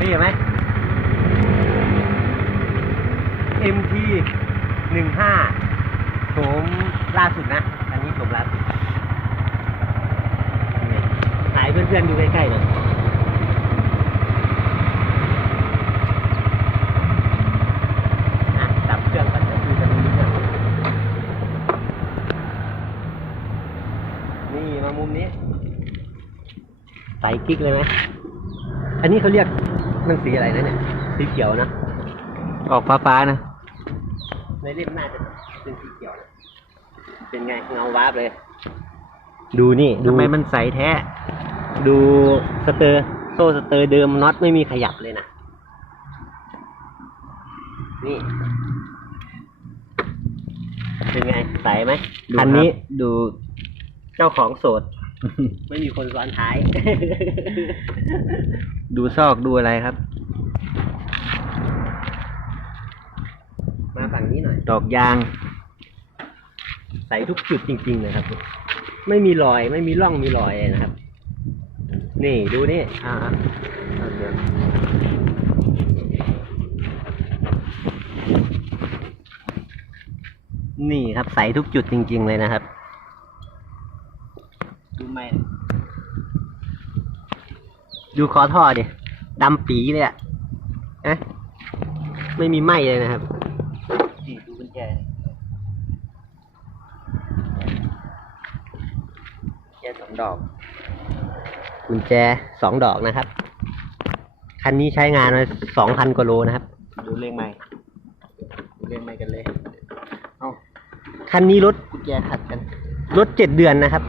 ท่ไหม MT หนึ่งห้าโฉมล่าสุดนะ อันนี้โฉมล่าสุดถ่ายเพื่อนๆดูใกล้ๆหน่อยอะดับเครื่องก่อนเดี๋ยวคุยกันรู้เรื่องนี่มามุมนี้ ใส่กิ๊กเลยไหม อันนี้เขาเรียก มันสีอะไรนะเนี่ย สีเขียวนะ ออกฟ้าๆนะ ในเล่มน่าจะเป็นสีเขียวนะ เป็นไงเงาวาบเลย ดูนี่ ดูทำไมมันใสแท้ ดูสเตอร์โซ่สเตอร์เดิมน็อตไม่มีขยับเลยนะ นี่ เป็นไงใสไหมดูคันนี้ครับดู เจ้าของโสด ไม่มีคนซ้อนท้าย ดูซอกดูอะไรครับ มาฝั่งนี้หน่อยดอกยาง ใสทุกจุดจริงๆเลยครับ ไม่มีรอยไม่มีร่องมีรอยเลยนะครับ นี่ดูนี่ อ่าเอาเดี๋ยวนี่ครับใสทุกจุดจริง ๆ เลยนะครับ ดูไหม ดูคอท่อดิดำปีเลยอะนะไม่มีไหมเลยนะครับจีดูกุญแจแค่สองดอกกุญแจสองดอกนะครับ คันนี้ใช้งานมาสองพันกว่าโลนะครับ ดูเลขใหม่เลขใหม่กันเลยเอาคันนี้รถกุญแจขัดกันรถเจ็ดเดือนนะครับ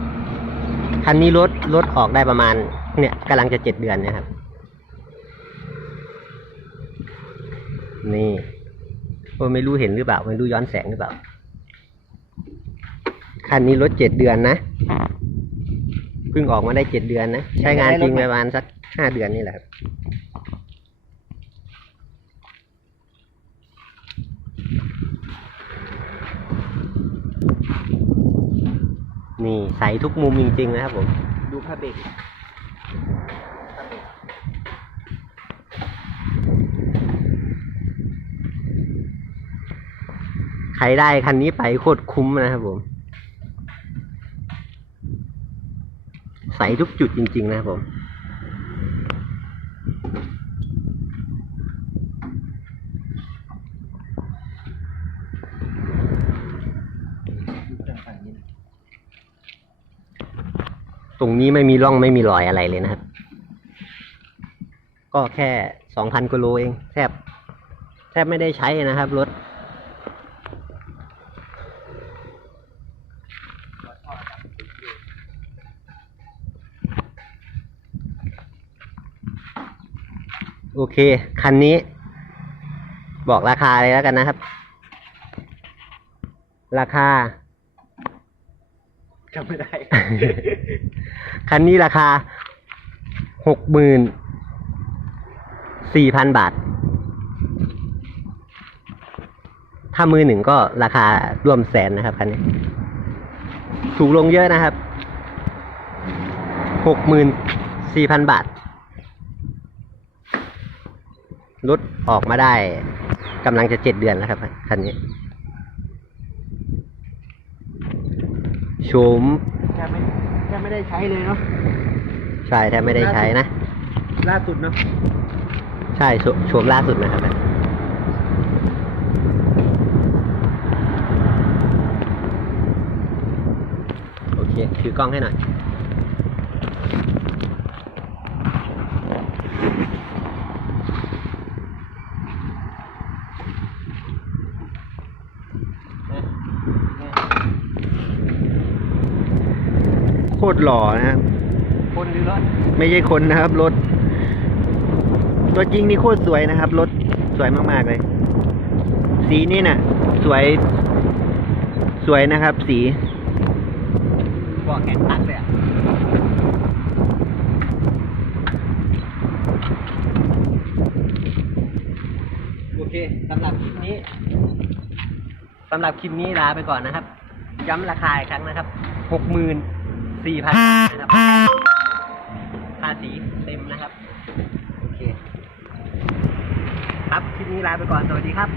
คันนี้รถรถออกได้ประมาณ เนี่ยกำลังจะเจ็ดเดือนนะครับ นี่โอ้ไม่รู้เห็นหรือเปล่า ไม่รู้ย้อนแสงหรือเปล่า คันนี้รถเจ็ดเดือนนะเพิ่งออกมาได้เจ็ดเดือนนะ ใช้งานจริงประมาณสักห้าเดือนนี่แหละครับนี่ใสทุกมุมจริงๆนะครับผม ดูผ้าเบรก ใครได้คันนี้ไปโคตรคุ้มนะครับผม ใส่ทุกจุดจริง ๆ นะครับผมตรงนี้ไม่มีร่องไม่มีรอยอะไรเลยนะครับ ก็แค่สองพันกิโลเอง แทบ แทบไม่ได้ใช้นะครับรถ โอเค คันนี้ บอกราคาเลยแล้วกันนะครับ ราคาจำไม่ได้ คันนี้ราคาหกหมื่นสี่พันบาท ถ้ามือหนึ่งก็ราคาร่วมแสนนะครับคันนี้ ถูกลงเยอะนะครับหกหมื่นสี่พันบาท รถออกมาได้กำลังจะเจ็ดเดือนแล้วครับคันนี้โฉมแค่ไม่แค่ไม่ได้ใช้เลยเนาะใช่แทบไม่ได้ใช้นะ ล่าสุดเนาะใช่โฉโฉมล่าสุดนะครับโอเคถือกล้องให้หน่อย โคตรหล่อนะครับคนหรือรถไม่ใช่คนนะครับรถรถจริงนี่โคตรสวยนะครับรถสวยมากๆเลย สีนี่น่ะ สวย สวยนะครับ สีบอกแขนตัดเลยอะโอเคสำหรับคลิปนี้สำหรับคลิปนี้ลาไปก่อนนะครับย้ำราคาอีกครั้งนะครับหกหมื่น สี่พันนะครับภาษีเต็มนะครับ โอเค ครับ คลิปนี้ลาไปก่อน สวัสดีครับ